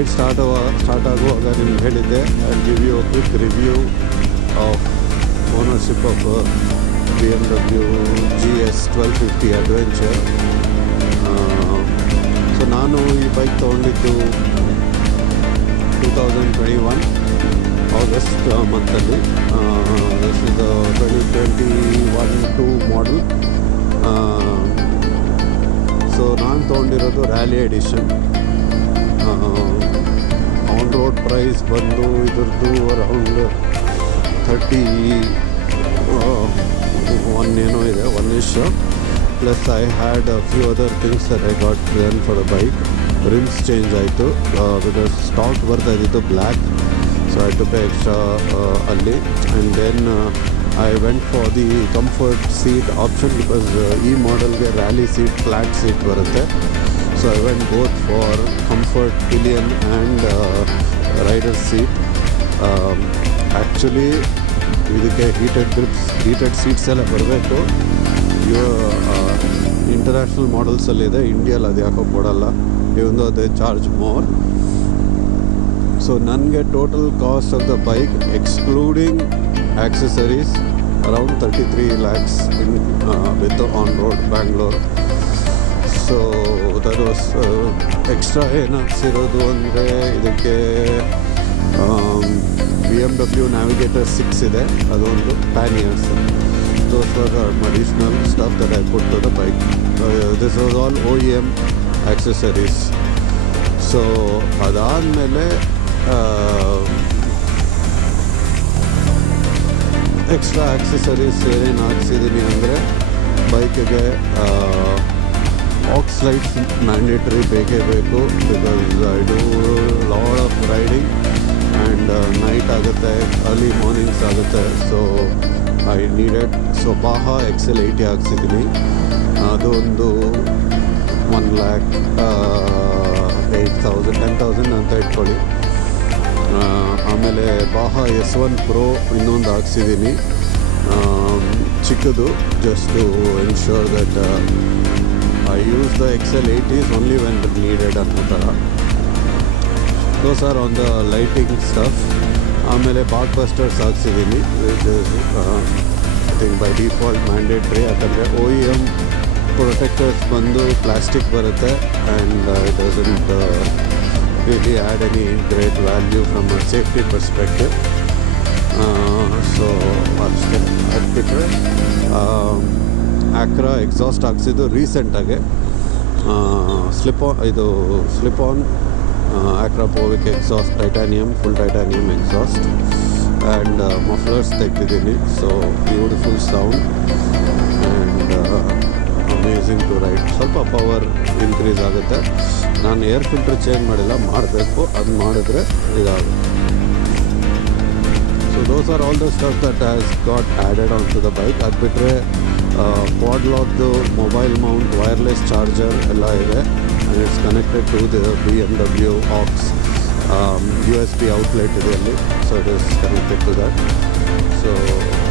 Ride start ಆಗುವಾಗ ನಿಮ್ಗೆ ಹೇಳಿದ್ದೆ I give you quick review of ownership of BMW GS 1250 adventure. So ನಾನು ಈ ಬೈಕ್ ತೊಗೊಂಡಿದ್ದು 2021 ಆಗಸ್ಟ್ ಮಂತಲ್ಲಿ. This is 2021-2 model. ಸೊ ನಾನು ತೊಗೊಂಡಿರೋದು rally edition. On road price ಬಂದು ಇದ್ರದ್ದು ಅರೌಂಡ್ 31 ಏನೋ ಇದೆ, 1-ish. Plus I had a few other things that I got done for the bike. Rims change ಆಯಿತು ಬಿಕಾಸ್ ಸ್ಟಾಕ್ ಬರ್ತಾ ಇದ್ದಿದ್ದು black, so I to pay extra ಅಲ್ಲಿ. And then I went for the comfort seat option because ಈ ಮಾಡೆಲ್ಗೆ rally seat, flat seat ಬರುತ್ತೆ. So I went both for comfort pillion and rider seat. Actually ಇದಕ್ಕೆ heated seats ಎಲ್ಲ ಬರಬೇಕು. International ಮಾಡೆಲ್ಸಲ್ಲಿದೆ, ಇಂಡಿಯಲ್ಲಿ ಅದು ಯಾಕೋ ಕೊಡಲ್ಲ, ಇವೊಂದು ಅದೇ ಚಾರ್ಜ್ ಮೋರ್. ಸೊ ನನಗೆ total cost of the bike excluding accessories around 33 lakhs in with on road Bangalore. So that was extra ಏನಾಗ್ಸಿರೋದು ಅಂದರೆ ಇದಕ್ಕೆ BMW Navigator 6 ಇದೆ, ಅದೊಂದು panniers. Those were additional stuff that I put to the bike. This was all OEM accessories. So ಅದಾದಮೇಲೆ extra accessories ಏನೇನು ಹಾಕ್ಸಿದ್ದೀನಿ ಅಂದರೆ ಬೈಕಿಗೆ aux lights mandatory ಬೇಕೇ ಬೇಕು. Because I do lot of riding and night ಆಗುತ್ತೆ, ಅರ್ಲಿ ಮಾರ್ನಿಂಗ್ಸ್ ಆಗುತ್ತೆ. So I needed. So Baja XL80 ಹಾಕ್ಸಿದ್ದೀನಿ, ಅದೊಂದು 1,08,000 10,000 ಅಂತ ಇಟ್ಕೊಳ್ಳಿ. ಆಮೇಲೆ ಬಾಹಾ S1 Pro ಇನ್ನೊಂದು ಹಾಕ್ಸಿದ್ದೀನಿ ಚಿಕ್ಕದು, just to ensure that I use the XL80s only when needed ಅನ್ನೋ ಥರ. Those are on the lighting stuff. ಆಮೇಲೆ ಬಾಕ್ ಬಸ್ಟರ್ಸ್ ಹಾಕ್ಸಿದ್ದೀನಿ, which is I think by default mandatory. ಯಾಕಂದರೆ OEM ಪ್ರೊಟೆಕ್ಟರ್ಸ್ ಬಂದು ಪ್ಲಾಸ್ಟಿಕ್ ಬರುತ್ತೆ and it doesn't really add any great value from a safety perspective. So ಅಷ್ಟೇ. ಅದು ಬಿಟ್ಟರೆ Akra exhaust ಹಾಕ್ಸಿದ್ದು ರೀಸೆಂಟಾಗೆ slip on Akrapovic exhaust, full titanium exhaust and mufflers ತೆಗೆದಿದ್ದೀನಿ. So beautiful sound and amazing to ride. ಸ್ವಲ್ಪ power increase ಆಗುತ್ತೆ. ನಾನು air filter change ಮಾಡಿಲ್ಲ, ಮಾಡಬೇಕು, ಅದು ಮಾಡಿದ್ರೆ ಇದಾಗುತ್ತೆ. So those are all the stuff that has got added on to the bike. ಅದು ಬಿಟ್ಟರೆ ಕ್ವಾಡ್ ಲಾಕ್ದು ಮೊಬೈಲ್ ಮೌಂಟ್ ವೈರ್ಲೆಸ್ ಚಾರ್ಜರ್ ಎಲ್ಲ ಇದೆ and it's connected to the BMW aux USB outlet ಇದೆ ಅಲ್ಲಿ. So it is connected to that. So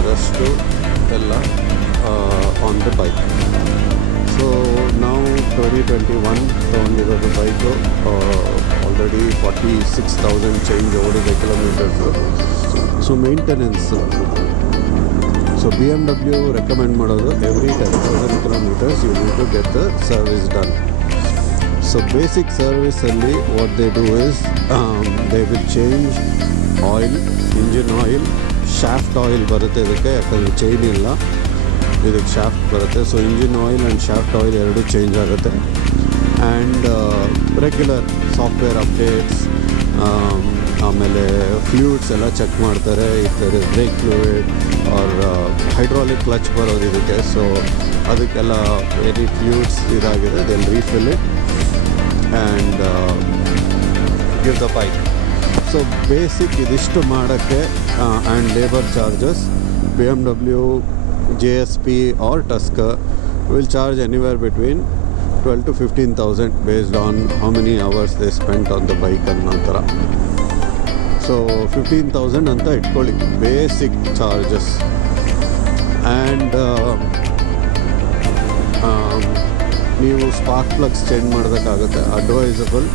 ಅದಷ್ಟು ಎಲ್ಲ on the bike. So ನಾವು 2021 ತೊಗೊಂಡಿರೋದು ಬೈಕು ಆಲ್ರೆಡಿ 46,000 ಚೇಂಜ್ ಓಡಿದೆ kilometres. So maintenance, so BMW recommend ಮಾಡೋದು every 10,000 kilometres you need to get the service done. So basic ಸರ್ವಿಸಲ್ಲಿ what they do is they will change oil, engine oil, shaft oil ಬರುತ್ತೆ ಇದಕ್ಕೆ, ಯಾಕಂದರೆ chain ಇಲ್ಲ, ಇದಕ್ಕೆ shaft ಬರುತ್ತೆ. So engine oil and shaft oil ಎರಡೂ change ಆಗುತ್ತೆ. And regular software updates, ಆಮೇಲೆ ಫ್ಲೂಯಿಡ್ಸ್ ಎಲ್ಲ ಚೆಕ್ ಮಾಡ್ತಾರೆ. ಇದ್ದಾರೆ brake fluid or hydraulic clutch ಬರೋದು ಇದಕ್ಕೆ. ಸೊ ಅದಕ್ಕೆಲ್ಲ ಎನಿ ಫ್ಲೂಯಿಡ್ಸ್ ಇದಾಗಿದೆ they'll refill it and give the bike. So basic ಇದಿಷ್ಟು ಮಾಡೋಕ್ಕೆ and labour charges BMW JSP or Tusker will charge anywhere between 12,000 to 15,000 based on how many hours they spent on the bike ಅನ್ನೋ ಥರ. So 15,000 ಅಂತ ಇಟ್ಕೊಳ್ಳಿ basic charges. And ನೀವು spark plugs change ಮಾಡಬೇಕಾಗುತ್ತೆ. Advisable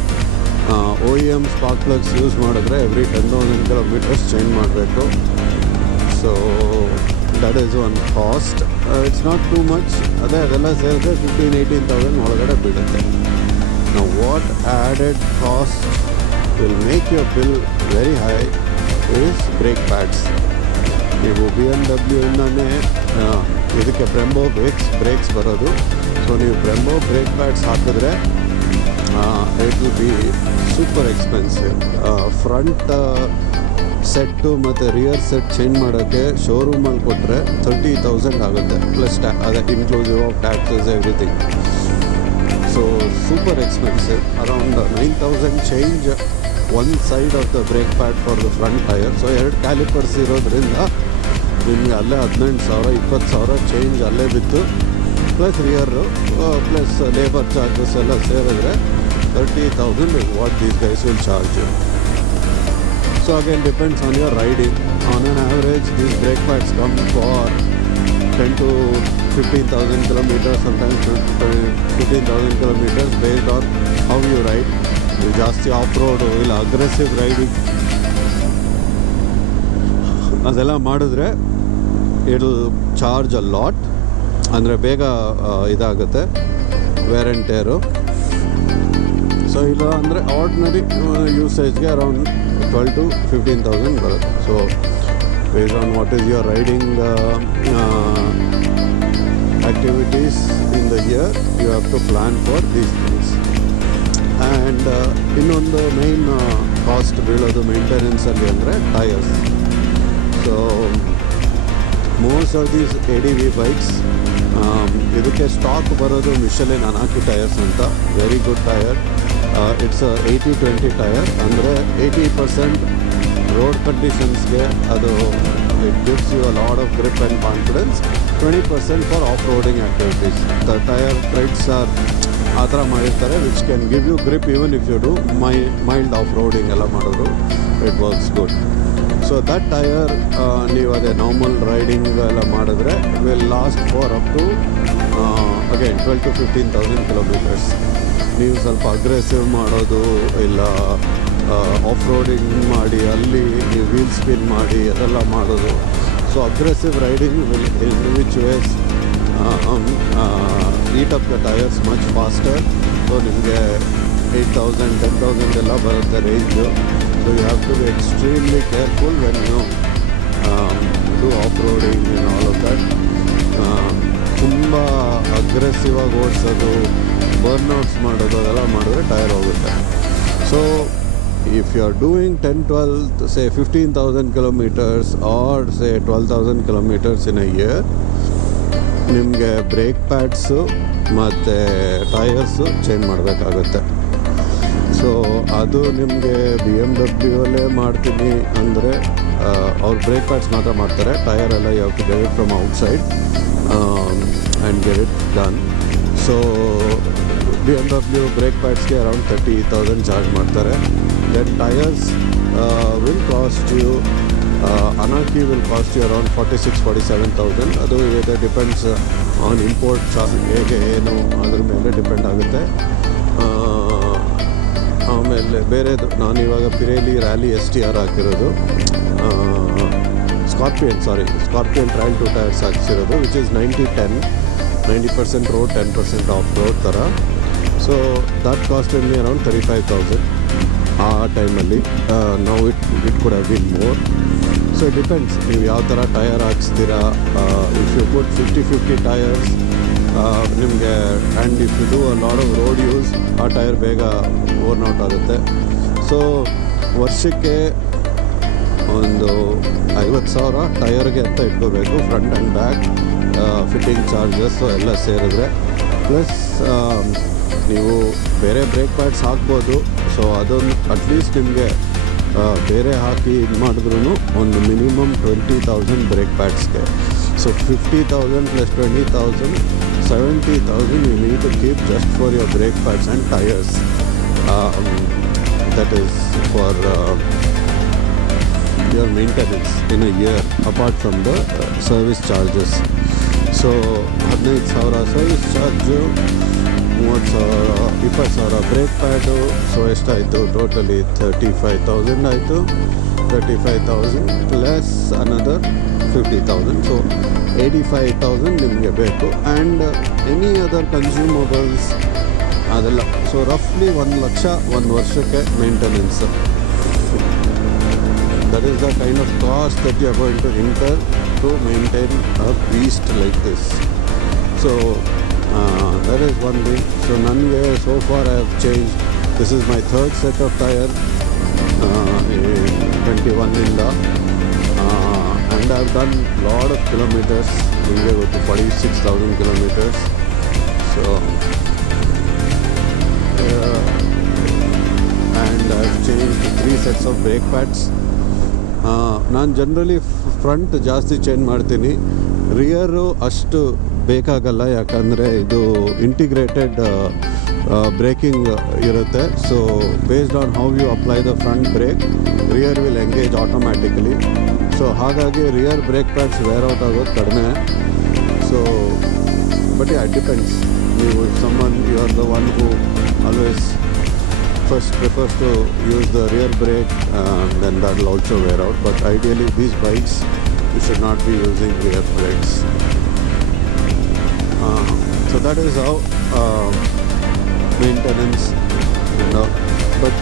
O E M spark plugs use ಮಾಡಿದ್ರೆ every 10,000 kilometres change ಮಾಡಬೇಕು. So that is one cost. It's not too much. ಅದೆಲ್ಲ ಸೇರಿದ್ರೆ 15,000-18,000 ಒಳಗಡೆ ಬೀಳುತ್ತೆ. ನಾವು what added cost will make your bill very high is brake pads. ನೀವು BMW ಇಂದನೇ ಇದಕ್ಕೆ Brembo breaks ಬರೋದು. ಸೊ ನೀವು ಬ್ರೆಂಬೋ ಬ್ರೇಕ್ ಪ್ಯಾಡ್ಸ್ ಹಾಕಿದ್ರೆ it will be super expensive. Front set ಮತ್ತು ರಿಯರ್ ಸೆಟ್ ಚೇಂಜ್ ಮಾಡೋಕ್ಕೆ ಶೋರೂಮಲ್ಲಿ ಕೊಟ್ಟರೆ 30,000 ಆಗುತ್ತೆ, ಪ್ಲಸ್ ಅದೇ inclusive of taxes everything. So super expensive. Around 9,000 change one side of the break pad for the front tyre. So 2 callipers ಇರೋದ್ರಿಂದ ನಿಮಗೆ ಅಲ್ಲೇ 18,000-20,000 change ಅಲ್ಲೇ ಬಿತ್ತು. ಪ್ಲಸ್ ರಿಯರು ಪ್ಲಸ್ ಲೇಬರ್ ಚಾರ್ಜಸ್ ಎಲ್ಲ ಸೇರಿದ್ರೆ 30,000 is what these guys will charge you. So again depends on your riding. On an average these brake pads come for 10,000-15,000 kilometers, sometimes 15,000 kilometers based on how you ride. You ಜಾಸ್ತಿ of road ಇಲ್ಲ aggressive riding ಅದೆಲ್ಲ ಮಾಡಿದ್ರೆ it charge a lot. ಅಂದರೆ ಬೇಗ ಇದಾಗುತ್ತೆ wear and tear. So ಇಲ್ಲ ಅಂದರೆ ordinary ಯೂಸೇಜ್ಗೆ around 12,000-15,000 ಬರುತ್ತೆ. So based on what is your riding activities in the year you have to plan for these things. And ಇನ್ನೊಂದು main cost ಬೀಳೋದು ಮೇಂಟೆನೆನ್ಸಲ್ಲಿ ಅಂದರೆ tyres. So most of these ADV bikes ಇದಕ್ಕೆ stock ಬರೋದು Michelin Anakee tyres ಅಂತ. Very good tyre. It's 80-20 tyre. ಅಂದರೆ 80% road ಕಂಡೀಷನ್ಸ್ಗೆ ಅದು it gives you a lot of grip and confidence. 20% for off roading activities. The tyre treads are ಆ ಥರ ಮಾಡಿರ್ತಾರೆ which can give you grip even if you do mild off roading ಎಲ್ಲ ಮಾಡಿದ್ರು it works good. So that tyre ನೀವು ಅದೇ normal riding ಎಲ್ಲ ಮಾಡಿದ್ರೆ will last for up to again 12,000-15,000 kilometres. ನೀವು ಸ್ವಲ್ಪ ಅಗ್ರೆಸಿವ್ ಮಾಡೋದು ಇಲ್ಲ ಆಫ್ ರೋಡಿಂಗ್ ಮಾಡಿ ಅಲ್ಲಿ ನೀವು ವೀಲ್ ಸ್ಪಿನ್ ಮಾಡಿ ಅದೆಲ್ಲ ಮಾಡೋದು. So aggressive riding will in which ways eat up the tyres much faster. So ನಿಮಗೆ 8,000-10,000 ಎಲ್ಲ ಬರುತ್ತೆ range. So you have to be extremely careful when you do off-roading and all of that. ತುಂಬ aggressive ಆಗಿ ಓಡಿಸೋದು, burnouts ಮಾಡೋದು ಅದೆಲ್ಲ ಮಾಡಿದ್ರೆ tyre ಹೋಗುತ್ತೆ. So if you are doing 10-12 say 15,000 kilometers or say 12,000 kilometers in a year, ನಿಮಗೆ break pads ಮತ್ತು tyres change ಮಾಡಬೇಕಾಗುತ್ತೆ. ಸೊ ಅದು ನಿಮಗೆ BMW ಅಲ್ಲೇ ಮಾಡ್ತೀನಿ ಅಂದರೆ ಅವ್ರು ಬ್ರೇಕ್ ಪ್ಯಾಡ್ಸ್ ಮಾತ್ರ ಮಾಡ್ತಾರೆ. ಟೈರೆಲ್ಲ you have to get it from outside and get it done. So BMW brake ಪ್ಯಾಡ್ಸ್ಗೆ ಅರೌಂಡ್ 30,000 ಚಾರ್ಜ್ ಮಾಡ್ತಾರೆ. Then tyres will cost you ಅನಾಕಿ ವಿಲ್ ಕಾಸ್ಟ್ ಯು ಅರೌಂಡ್ 46,000-47,000. ಅದು ಇದು ಡಿಪೆಂಡ್ಸ್ ಆನ್ ಇಂಪೋರ್ಟ್ ಚಾರ್ಜ್ ಹೇಗೆ ಏನು ಅದ್ರ ಮೇಲೆ ಡಿಪೆಂಡ್ ಆಗುತ್ತೆ. ಆಮೇಲೆ ಬೇರೆದು ನಾನು ಇವಾಗ ಪಿರೇಲಿ ರ್ಯಾಲಿ STR ಹಾಕಿರೋದು, ಸ್ಕಾರ್ಪಿಯನ್ ಟ್ರಯಲ್ 2 ಟೈರ್ಸ್ ಹಾಕ್ಸಿರೋದು ವಿಚ್ ಈಸ್ 90-10, 90% ರೋಡ್ 10% ಆಫ್ ರೋಡ್ ಥರ. So that cost me around 35,000 ಆ ಟೈಮಲ್ಲಿ. ನಾವು it could have been more. So it depends ನೀವು ಯಾವ ಥರ ಟೈರ್ ಹಾಕ್ಸ್ತೀರಾ. ಇಫ್ ಯು ಪುಟ್ 50-50 ಟೈರ್ಸ್ ನಿಮಗೆ and if you do a lot off road use ಆ ಟೈರ್ ಬೇಗ ಓವರ್ನೌಟ್ ಆಗುತ್ತೆ. ಸೊ ವರ್ಷಕ್ಕೆ ಒಂದು 50,000 ಟೈರ್ಗೆ ಅಂತ ಇಟ್ಕೋಬೇಕು, front and back fitting charges ಎಲ್ಲ ಸೇರಿದ್ರೆ. ಪ್ಲಸ್ ನೀವು ಬೇರೆ ಬ್ರೇಕ್ ಪ್ಯಾಡ್ಸ್ ಹಾಕ್ಬೋದು. ಸೊ ಅದೊಂದು ಅಟ್ಲೀಸ್ಟ್ ನಿಮಗೆ ಬೇರೆ ಹಾಕಿ ಇದು ಮಾಡಿದ್ರೂ ಒಂದು ಮಿನಿಮಮ್ 20,000 ಬ್ರೇಕ್ ಪ್ಯಾಡ್ಸ್ಗೆ. So 50,000 plus 20,000, 70,000 you need to keep just for your brake pads and tires. That is for your maintenance in a year apart from the service charges. So 15,000 service charge, $20,000 brake pad. So ಎಷ್ಟಾಯಿತು totally 35,000 ಆಯಿತು. 35,000 plus another 50,000. So 85,000 ನಿಮಗೆ ಬೇಕು. And any other consumables ಅದೆಲ್ಲ. So ರಫ್ಲಿ 1 ಲಕ್ಷ ಒಂದು ವರ್ಷಕ್ಕೆ maintenance. That is the kind of cost that you are going to incur to maintain a beast like this. So that is one thing. So ನನಗೆ so far I have changed. This is my third set of tire in 21 ಇಂದ. And I have done lot of kilometers. ನಿಮಗೆ ಗೊತ್ತು 46,000 kilometers. So and I have changed 3 sets of brake pads. ನಾನು generally front ಜಾಸ್ತಿ change ಮಾಡ್ತೀನಿ, rear ಅಷ್ಟು ಬೇಕಾಗಲ್ಲ. ಯಾಕಂದರೆ ಇದು ಇಂಟಿಗ್ರೇಟೆಡ್ ಬ್ರೇಕಿಂಗ್ ಇರುತ್ತೆ. So based on how you apply the front brake, rear will engage automatically. So ಹಾಗಾಗಿ rear brake pads wear out ಆಗೋದು ಕಡಿಮೆ. So but it depends. ನೀವು someone you are the one who always first prefers to use the rear brake, then that will also wear out. But ideally these bikes you should not be using rear brakes. So that is how maintenance, you know. But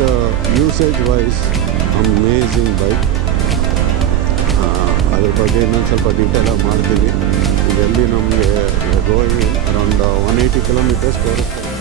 usage wise amazing bike. ಅದ್ರ ಬಗ್ಗೆ ಇನ್ನೊಂದು ಸ್ವಲ್ಪ ಡೀಟೇಲಾಗಿ ಮಾಡ್ತೀನಿ. ಇದರಲ್ಲಿ ನಮಗೆ going around 180 kilometers ತೋರಿಸ್ತಾರೆ.